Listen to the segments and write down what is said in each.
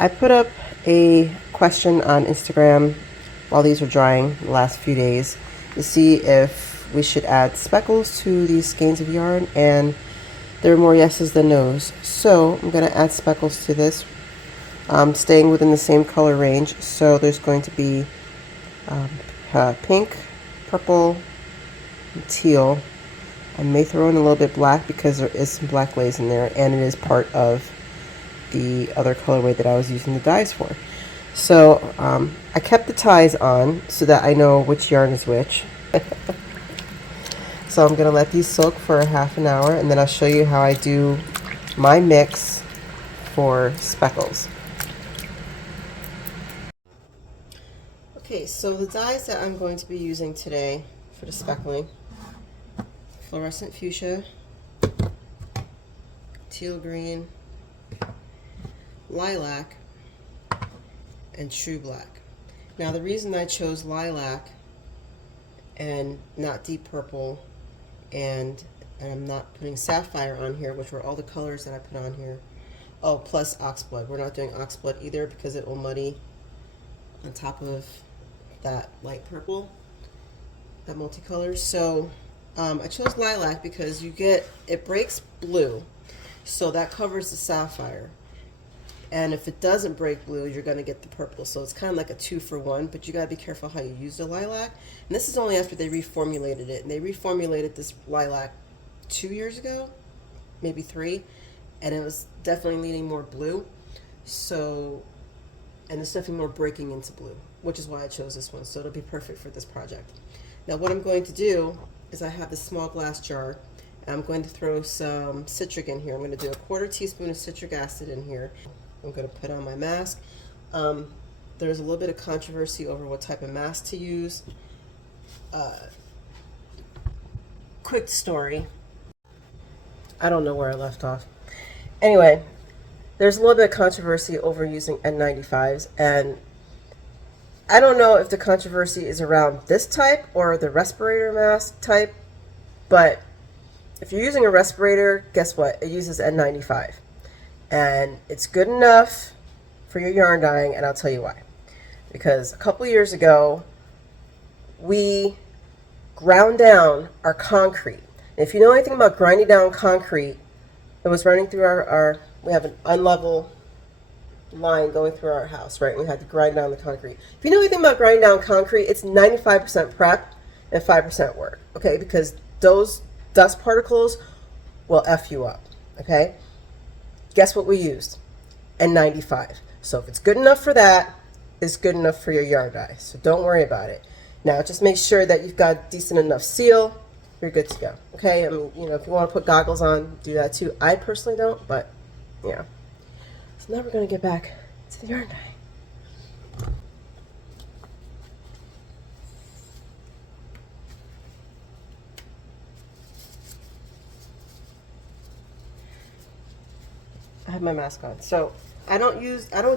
I put up a question on Instagram while these were drying the last few days to see if we should add speckles to these skeins of yarn, and there are more yeses than nos. So I'm going to add speckles to this, staying within the same color range. So there's going to be pink, purple, and teal. I may throw in a little bit black because there is some black glaze in there, and it is part of the other colorway that I was using the dyes for. So I kept the ties on so that I know which yarn is which. So I'm going to let these soak for a half an hour, and then I'll show you how I do my mix for speckles. Okay, so the dyes that I'm going to be using today for the speckling: fluorescent fuchsia, teal green, lilac, and true black. Now the reason I chose lilac and not deep purple, and I'm not putting sapphire on here, which were all the colors that I put on here. Oh, plus oxblood. We're not doing oxblood either because it will muddy on top of that light purple, that multicolor. So I chose lilac because it breaks blue, so that covers the sapphire. And if it doesn't break blue, you're going to get the purple. So it's kind of like a 2-for-1, but you got to be careful how you use the lilac. And this is only after they reformulated it. And they reformulated this lilac 2 years ago, maybe 3. And it was definitely leaning more blue. So, and it's definitely more breaking into blue, which is why I chose this one. So it'll be perfect for this project. Now what I'm going to do is I have this small glass jar. And I'm going to throw some citric in here. I'm going to do a 1/4 teaspoon of citric acid in here. I'm going to put on my mask. There's a little bit of controversy over what type of mask to use. Quick story. I don't know where I left off. Anyway, there's a little bit of controversy over using N95s, and I don't know if the controversy is around this type or the respirator mask type, but if you're using a respirator, guess what? It uses N95. And it's good enough for your yarn dyeing, and I'll tell you why. Because a couple years ago, we ground down our concrete. And if you know anything about grinding down concrete, it was running through we have an unlevel line going through our house, right? We had to grind down the concrete. If you know anything about grinding down concrete, it's 95% prep and 5% work, okay? Because those dust particles will F you up, okay? Guess what we used? N95. So if it's good enough for that, it's good enough for your yarn dye. So don't worry about it. Now just make sure that you've got decent enough seal. You're good to go. Okay? I mean, if you want to put goggles on, do that too. I personally don't, but yeah. So now we're going to get back to the yarn dye. I have my mask on. So I don't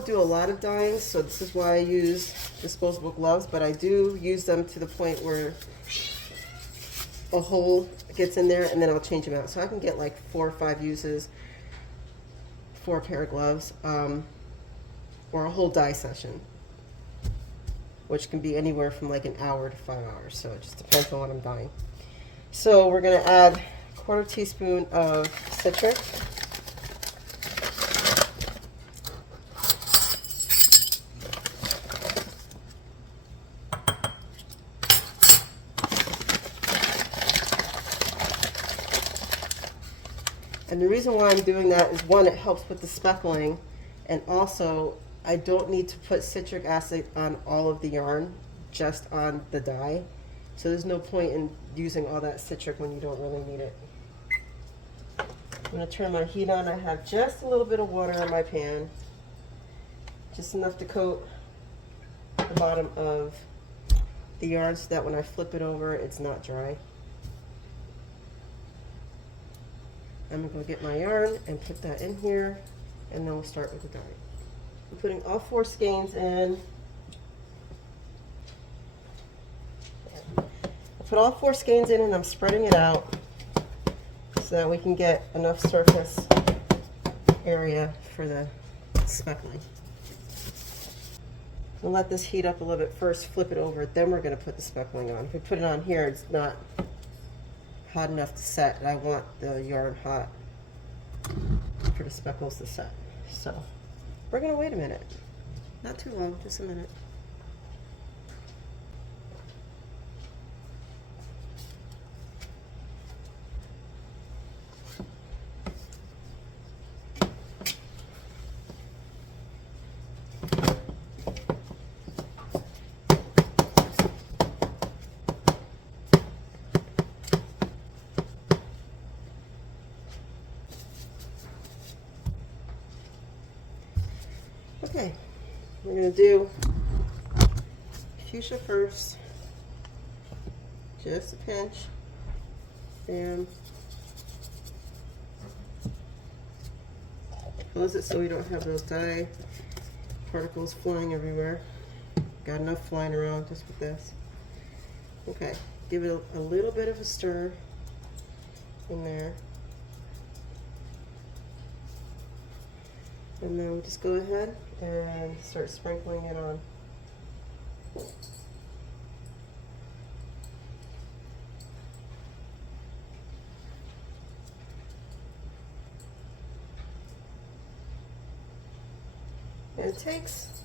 do a lot of dyeing, so this is why I use disposable gloves, but I do use them to the point where a hole gets in there, and then I'll change them out. So I can get like 4 or 5 uses for a pair of gloves, or a whole dye session, which can be anywhere from like an hour to 5 hours. So it just depends on what I'm dyeing. So we're going to add 1/4 teaspoon of citric. And the reason why I'm doing that is, one, it helps with the speckling, and also I don't need to put citric acid on all of the yarn, just on the dye. So there's no point in using all that citric when you don't really need it. I'm going to turn my heat on. I have just a little bit of water in my pan, just enough to coat the bottom of the yarn so that when I flip it over, it's not dry. I'm going to go get my yarn and put that in here, and then we'll start with the dye. I'm putting all 4 skeins in. I put all 4 skeins in, and I'm spreading it out so that we can get enough surface area for the speckling. We'll let this heat up a little bit first, flip it over, then we're going to put the speckling on. If we put it on here, it's not hot enough to set, and I want the yarn hot for the speckles to set. So we're going to wait a minute. Not too long, just a minute. Okay, we're going to do fuchsia first, just a pinch, and close it so we don't have those dye particles flying everywhere. Got enough flying around just with this. Okay, give it a little bit of a stir in there. And then we'll just go ahead and start sprinkling it on. And it takes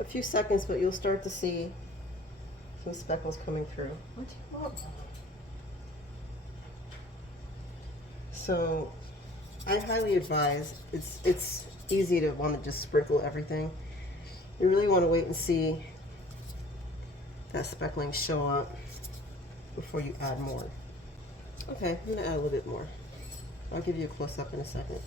a few seconds, but you'll start to see some speckles coming through. What do you want? So I highly advise, it's easy to want to just sprinkle everything. You really want to wait and see that speckling show up before you add more. Okay, I'm going to add a little bit more. I'll give you a close-up in a second.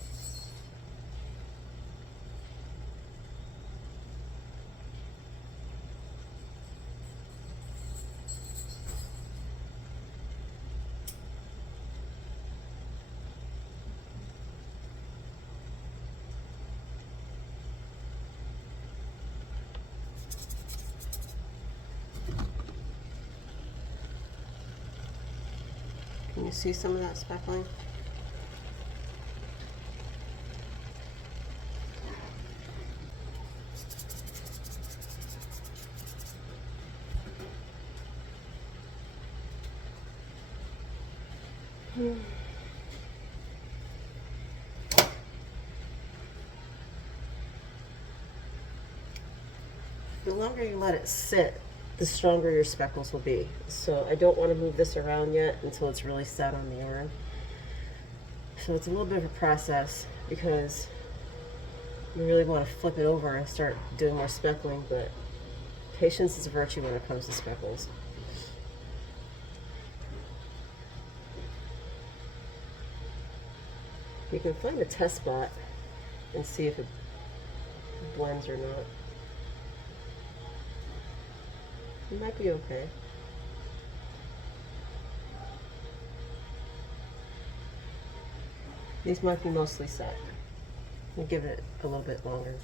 Can you see some of that speckling? The longer you let it sit, the stronger your speckles will be. So I don't want to move this around yet until it's really set on the yarn. So it's a little bit of a process because you really want to flip it over and start doing more speckling, but patience is a virtue when it comes to speckles. You can find a test spot and see if it blends or not. It might be okay. These might be mostly set. We'll give it a little bit longer.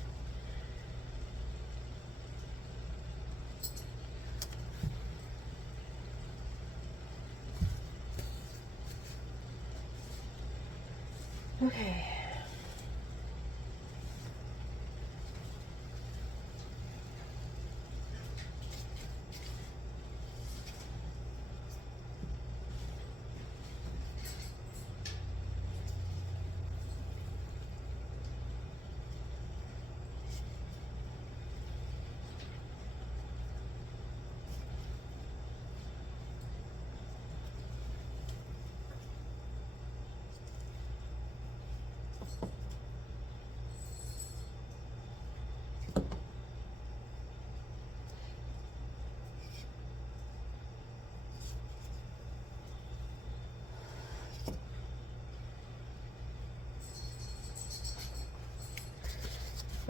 Okay.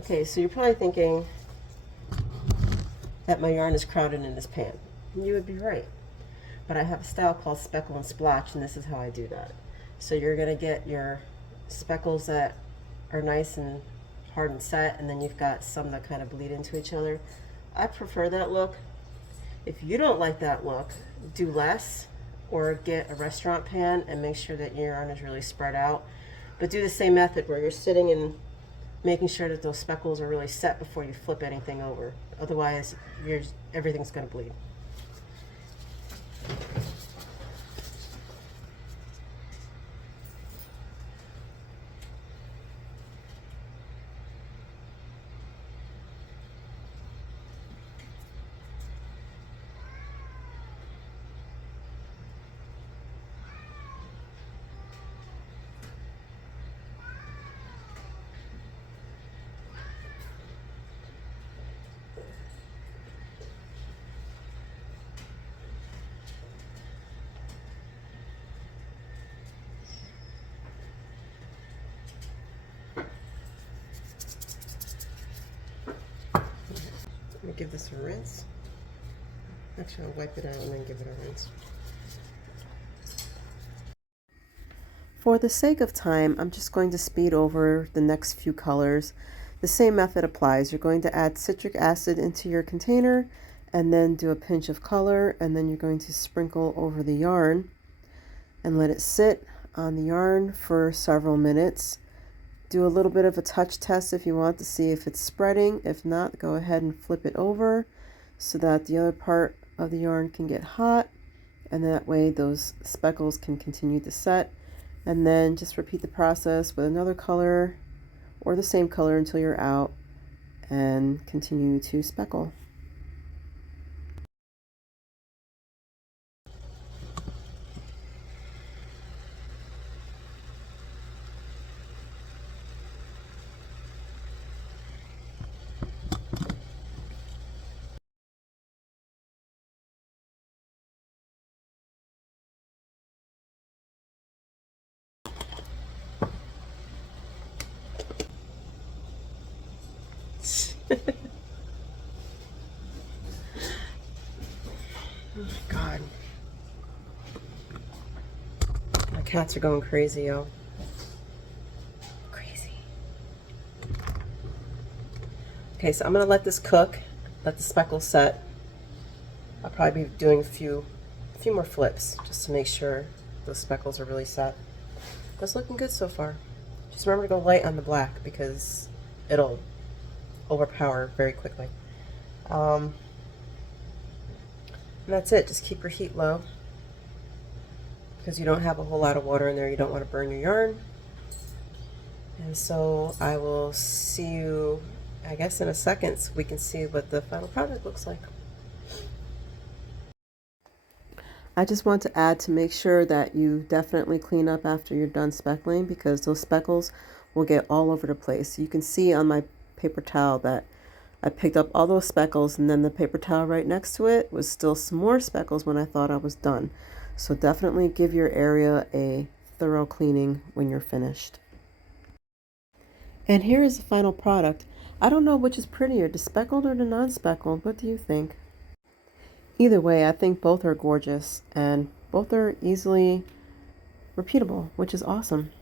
Okay, so you're probably thinking that my yarn is crowded in this pan. And you would be right. But I have a style called speckle and splotch, and this is how I do that. So you're going to get your speckles that are nice and hard and set, and then you've got some that kind of bleed into each other. I prefer that look. If you don't like that look, do less, or get a restaurant pan and make sure that your yarn is really spread out. But do the same method where you're sitting in making sure that those speckles are really set before you flip anything over. Otherwise, everything's going to bleed. Let me give this a rinse. Actually, I'll wipe it out and then give it a rinse. For the sake of time, I'm just going to speed over the next few colors. The same method applies. You're going to add citric acid into your container and then do a pinch of color, and then you're going to sprinkle over the yarn and let it sit on the yarn for several minutes. Do a little bit of a touch test if you want to see if it's spreading. If not, go ahead and flip it over so that the other part of the yarn can get hot, and that way those speckles can continue to set. And then just repeat the process with another color or the same color until you're out, and continue to speckle. Oh my God. My cats are going crazy, yo. Crazy. Okay, so I'm gonna let this cook, let the speckles set. I'll probably be doing a few more flips just to make sure those speckles are really set. That's looking good so far. Just remember to go light on the black because it'll overpower very quickly. And that's it. Just keep your heat low because you don't have a whole lot of water in there. You don't want to burn your yarn. And so I will see you, I guess, in a second so we can see what the final product looks like. I just want to add to make sure that you definitely clean up after you're done speckling, because those speckles will get all over the place. You can see on my paper towel that I picked up all those speckles, and then the paper towel right next to it was still some more speckles when I thought I was done. So definitely give your area a thorough cleaning when you're finished. And here is the final product. I don't know which is prettier, the speckled or the non-speckled. What do you think? Either way, I think both are gorgeous and both are easily repeatable, which is awesome.